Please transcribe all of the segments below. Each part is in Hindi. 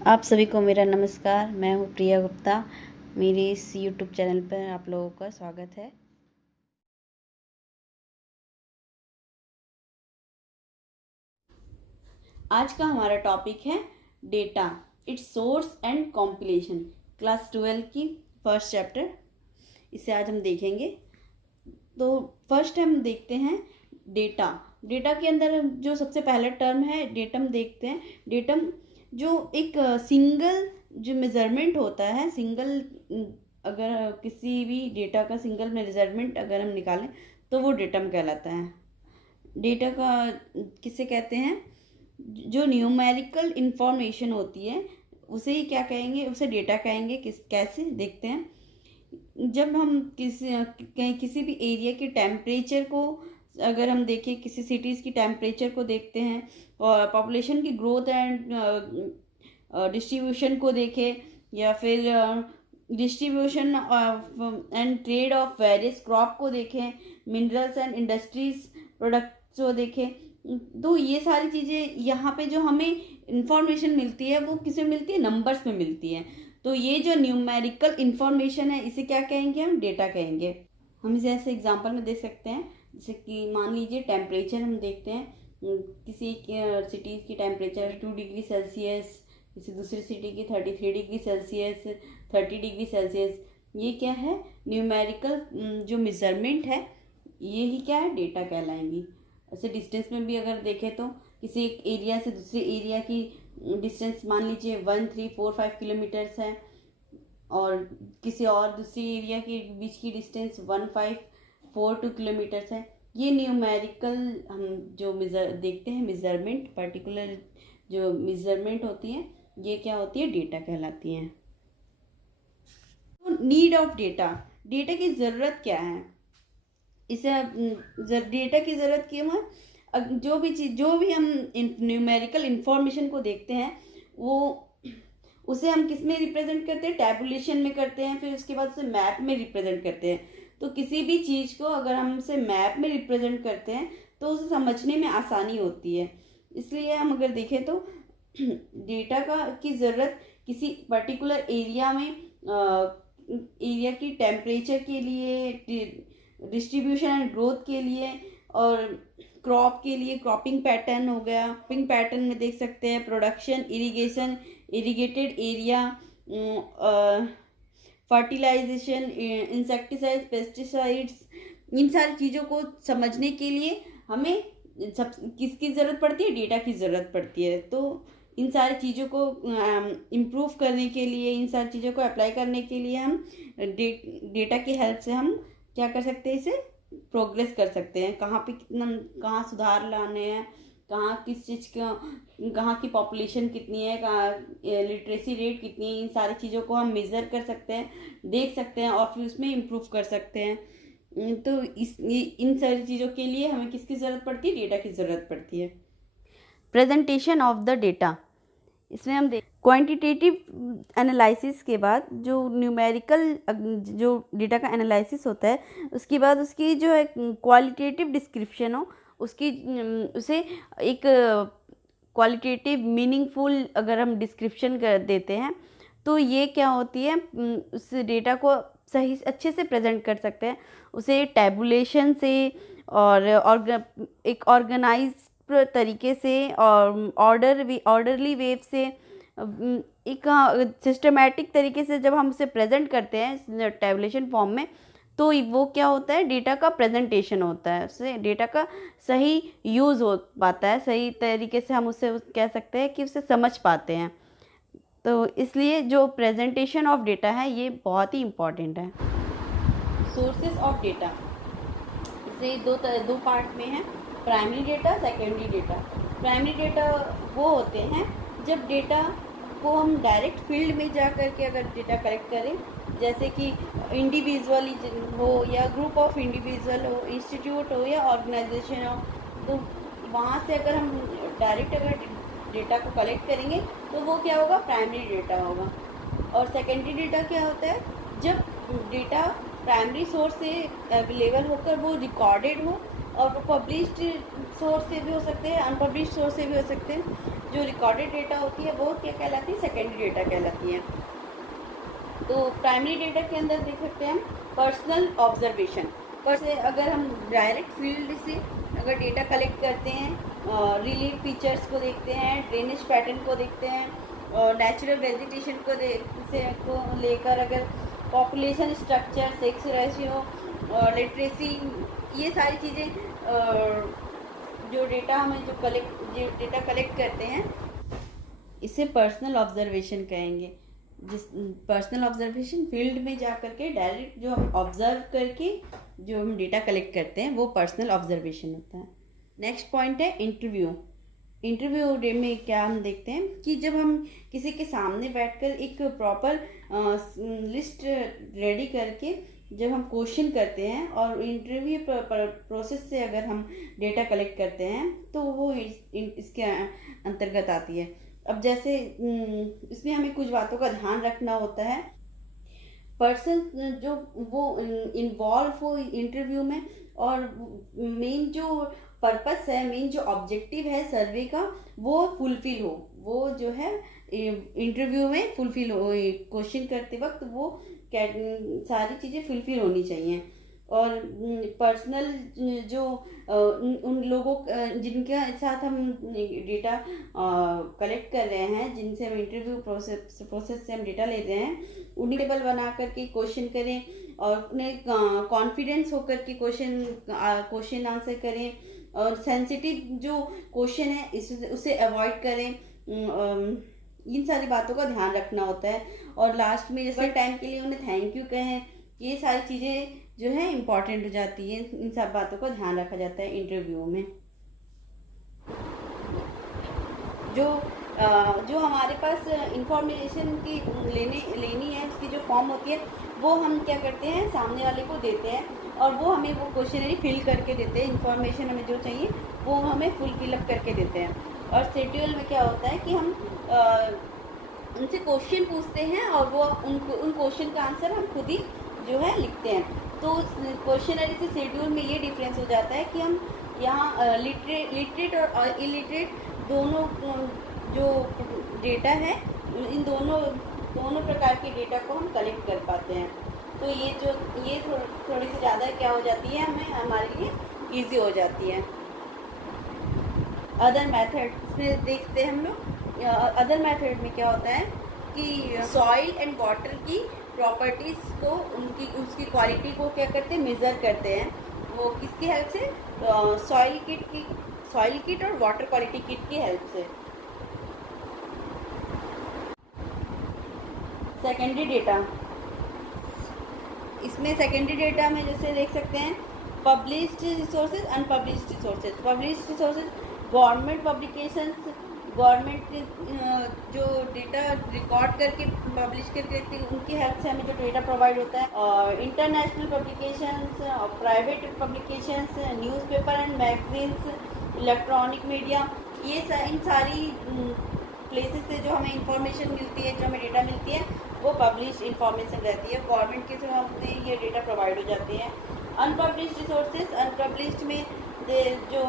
आप सभी को मेरा नमस्कार। मैं हूँ प्रिया गुप्ता। मेरे इस यूट्यूब चैनल पर आप लोगों का स्वागत है। आज का हमारा टॉपिक है data, it's source and compilation, class 12 की फर्स्ट चैप्टर। इसे आज हम देखेंगे। तो फर्स्ट हम देखते हैं डेटा। डेटा के अंदर जो सबसे पहला टर्म है डेटम देखते हैं। डेटम जो एक सिंगल जो मेजरमेंट होता है, सिंगल अगर किसी भी डेटा का सिंगल मेजरमेंट अगर हम निकालें तो वो डेटम कहलाता है। डेटा का किसे कहते हैं? जो न्यूमेरिकल इंफॉर्मेशन होती है उसे ही क्या कहेंगे? उसे डेटा कहेंगे। कैसे देखते हैं। जब हम किसी भी एरिया के टेम्परेचर को अगर हम देखें, किसी सिटीज़ की टेम्परेचर को देखते हैं और पॉपुलेशन की ग्रोथ एंड डिस्ट्रीब्यूशन को देखें, या फिर distribution and trade off various crop को देखें, मिनरल्स एंड इंडस्ट्रीज प्रोडक्ट्स को देखें, तो ये सारी चीज़ें यहाँ पे जो हमें इंफॉर्मेशन मिलती है वो किसमें मिलती है? नंबर्स में मिलती है। तो ये जो न्यूमेरिकल इंफॉर्मेशन है इसे क्या कहेंगे? हम डेटा कहेंगे। हम इसे ऐसे एग्जांपल में दे सकते हैं, जैसे कि मान लीजिए टेम्परेचर हम देखते हैं। किसी सिटीज़ की टेम्परेचर 2 डिग्री सेल्सियस, किसी दूसरी सिटी की 33 डिग्री सेल्सियस, 30 डिग्री सेल्सियस। ये क्या है? न्यूमेरिकल जो मेजरमेंट है, ये ही क्या है? डेटा कहलाएंगी। ऐसे डिस्टेंस में भी अगर देखें तो किसी एक एरिया से दूसरे एरिया की डिस्टेंस मान लीजिए 1, 3, 4, 5 किलोमीटर्स है, और किसी और दूसरी एरिया के बीच की डिस्टेंस 1,542 किलोमीटर्स है। ये न्यूमेरिकल हम जो देखते हैं मेजरमेंट, पर्टिकुलर जो मेजरमेंट होती है, ये क्या होती है? डेटा कहलाती हैं। तो नीड ऑफ डेटा, डेटा की ज़रूरत क्या है? इसे डेटा की ज़रूरत क्यों है? जो भी हम न्यूमेरिकल इंफॉर्मेशन को देखते हैं वो उसे हम किस में रिप्रेजेंट करते हैं? टैबुलेशन में करते हैं, फिर उसके बाद उसे मैप में रिप्रेजेंट करते हैं। तो किसी भी चीज़ को अगर हम उसे मैप में रिप्रेजेंट करते हैं तो उसे समझने में आसानी होती है। इसलिए हम अगर देखें तो डेटा की ज़रूरत किसी पर्टिकुलर एरिया में एरिया की टेम्परेचर के लिए, डिस्ट्रीब्यूशन एंड ग्रोथ के लिए, और क्रॉप के लिए क्रॉपिंग पैटर्न हो गया। क्रॉपिंग पैटर्न में देख सकते हैं production, irrigation, irrigated area, fertilization, insecticides, pesticides. इन सारी चीज़ों को समझने के लिए हमें किसकी ज़रूरत पड़ती है? डेटा की ज़रूरत पड़ती है। तो इन सारी चीज़ों को इम्प्रूव करने के लिए, इन सारी चीज़ों को अप्लाई करने के लिए हम डेटा की हेल्प से हम क्या कर सकते हैं? इसे प्रोग्रेस कर सकते हैं। कहाँ पे कितना, कहाँ सुधार लाने हैं, कहाँ किस चीज़ का, कहाँ की पॉपुलेशन कितनी है, कहाँ लिटरेसी रेट कितनी है, इन सारी चीज़ों को हम मेज़र कर सकते हैं, देख सकते हैं और फिर उसमें इम्प्रूव कर सकते हैं। तो इन सारी चीज़ों के लिए हमें किसकी ज़रूरत पड़ती है? डेटा की ज़रूरत पड़ती है। प्रेजेंटेशन ऑफ द डेटा, इसमें हम क्वांटिटेटिव एनालिसिस के बाद जो न्यूमेरिकल जो डेटा का एनालिसिस होता है, उसके बाद उसकी जो है क्वालिटेटिव डिस्क्रिप्शन हो, उसकी उसे एक क्वालिटेटिव मीनिंगफुल अगर हम डिस्क्रिप्शन कर देते हैं तो ये क्या होती है? उस डेटा को सही अच्छे से प्रेजेंट कर सकते हैं। उसे टैबुलेशन से और एक ऑर्गेनाइज तरीके से और ऑर्डरली वेव से, एक सिस्टमेटिक तरीके से जब हम उसे प्रेजेंट करते हैं टैबुलेशन फॉर्म में, तो वो क्या होता है? डेटा का प्रेजेंटेशन होता है। उससे डेटा का सही यूज़ हो पाता है, सही तरीके से हम उसे कह सकते हैं कि उसे समझ पाते हैं। तो इसलिए जो प्रेजेंटेशन ऑफ डेटा है ये बहुत ही इम्पॉर्टेंट है। सोर्सेस ऑफ डेटा, इसे दो पार्ट में है, primary data, secondary data. Primary data वो होते हैं जब डेटा को हम डायरेक्ट फील्ड में जा कर के अगर डेटा कलेक्ट करें, जैसे कि इंडिविजुअली हो या ग्रुप ऑफ इंडिविजुअल हो, इंस्टीट्यूट हो या ऑर्गेनाइजेशन हो, तो वहाँ से अगर हम डायरेक्ट अगर डेटा को कलेक्ट करेंगे तो वो क्या होगा? प्राइमरी डेटा होगा। और सेकेंडरी डेटा क्या होता है? जब डेटा प्राइमरी सोर्स से अवेलेबल होकर वो रिकॉर्डेड हो, और वो पब्लिश्ड सोर्स से भी हो सकते हैं, अनपब्लिश्ड सोर्स से भी हो सकते हैं। जो रिकॉर्डेड डेटा होती है वो क्या कहलाती है, सेकेंडरी डेटा कहलाती है। तो प्राइमरी डेटा के अंदर देख सकते हैं हम पर्सनल ऑब्जर्वेशन। से अगर हम डायरेक्ट फील्ड से अगर डेटा कलेक्ट करते हैं, रिलीफ फीचर्स को देखते हैं, ड्रेनेज पैटर्न को देखते हैं, नेचुरल वेजिटेशन को लेकर अगर population structure, sex ratio, literacy, ये सारी चीज़ें जो डेटा हमें जो डेटा कलेक्ट करते हैं, इसे पर्सनल ऑब्जर्वेशन कहेंगे। जिस पर्सनल ऑब्जर्वेशन फील्ड में जा करके डायरेक्ट जो हम ऑब्जर्व करके जो हम डेटा कलेक्ट करते हैं वो पर्सनल ऑब्जर्वेशन होता है। नेक्स्ट पॉइंट है इंटरव्यू। इंटरव्यू डे में क्या हम देखते हैं कि जब हम किसी के सामने बैठकर एक प्रॉपर लिस्ट रेडी करके जब हम क्वेश्चन करते हैं और इंटरव्यू प्रोसेस से अगर हम डेटा कलेक्ट करते हैं तो वो इसके अंतर्गत आती है। अब जैसे इसमें हमें कुछ बातों का ध्यान रखना होता है। पर्सन जो वो इन्वॉल्व हो इंटरव्यू में, और मेन जो पर्पस है, मेन जो ऑब्जेक्टिव है सर्वे का, वो फुलफिल हो, वो जो है इंटरव्यू में फुलफिल हो, क्वेश्चन करते वक्त वो सारी चीज़ें फुलफिल होनी चाहिए। और पर्सनल जो उन लोगों जिनके साथ हम डेटा कलेक्ट कर रहे हैं, जिनसे हम इंटरव्यू प्रोसेस से हम डेटा ले रहे हैं, उन्हें टेबल बना करके क्वेश्चन करें और उन्हें कॉन्फिडेंस होकर के क्वेश्चन आंसर करें, और सेंसिटिव जो क्वेश्चन है उसे अवॉइड करें। इन सारी बातों का ध्यान रखना होता है। और लास्ट में जैसे टाइम के लिए उन्हें थैंक यू कहें, ये सारी चीज़ें जो है इम्पॉर्टेंट हो जाती है। इन सब बातों का ध्यान रखा जाता है इंटरव्यू में। जो हमारे पास इंफॉर्मेशन की लेनी है, उसकी जो फॉर्म होती है वो हम क्या करते हैं, सामने वाले को देते हैं और वो हमें वो क्वेश्चनरी फिल करके देते हैं। इंफॉर्मेशन हमें जो चाहिए वो हमें फिलअप करके देते हैं। और शेड्यूल में क्या होता है कि हम उनसे क्वेश्चन पूछते हैं और वो उन क्वेश्चन का आंसर हम खुद ही जो है लिखते हैं। तो क्वेश्चनरी से शेड्यूल में ये डिफरेंस हो जाता है कि हम यहाँ लिटरेट और इलिटरेट दोनों जो डेटा है, इन दोनों प्रकार के डेटा को हम कलेक्ट कर पाते हैं। तो ये थोड़ी सी ज़्यादा क्या हो जाती है, हमारे लिए इजी हो जाती है। अदर मेथड इसमें देखते हैं हम लोग। अदर मेथड में क्या होता है कि सॉइल एंड वाटर की प्रॉपर्टीज़ को, उसकी क्वालिटी को क्या करते हैं, मेज़र करते हैं। वो किसकी हेल्प से, सॉइल किट और वाटर क्वालिटी किट की हेल्प से। सेकेंडरी डेटा, इसमें सेकेंडरी डेटा में जैसे देख सकते हैं published resources, unpublished resources. Published resources government publications, government जो डेटा रिकॉर्ड करके पब्लिश करके देती है, उनकी हेल्प से हमें जो डेटा प्रोवाइड होता है। और इंटरनेशनल पब्लिकेशंस और private publications, newspaper and magazines, electronic media, ये इन सारी प्लेसेस से जो हमें इंफॉर्मेशन मिलती है, जो हमें डेटा मिलती है, वो पब्लिश इंफॉर्मेशन रहती है। गवर्नमेंट के थ्रू हमें ये डेटा प्रोवाइड हो जाती है। अनपब्लिश्ड रिसोर्सेज, अनपब्लिश्ड में जो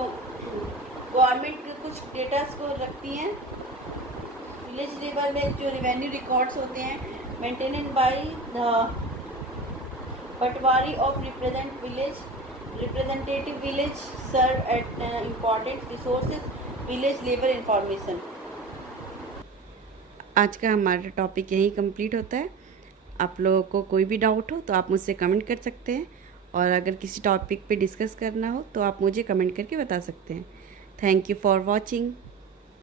गवर्नमेंट कुछ डेटास को रखती हैं। विलेज लेवल में जो रेवेन्यू रिकॉर्ड्स होते हैं, maintained by the patwari of representative village, serve at important resources, village level information. आज का हमारा टॉपिक यही कंप्लीट होता है। आप लोगों को कोई भी डाउट हो तो आप मुझसे कमेंट कर सकते हैं, और अगर किसी टॉपिक पे डिस्कस करना हो तो आप मुझे कमेंट करके बता सकते हैं। Thank you for watching.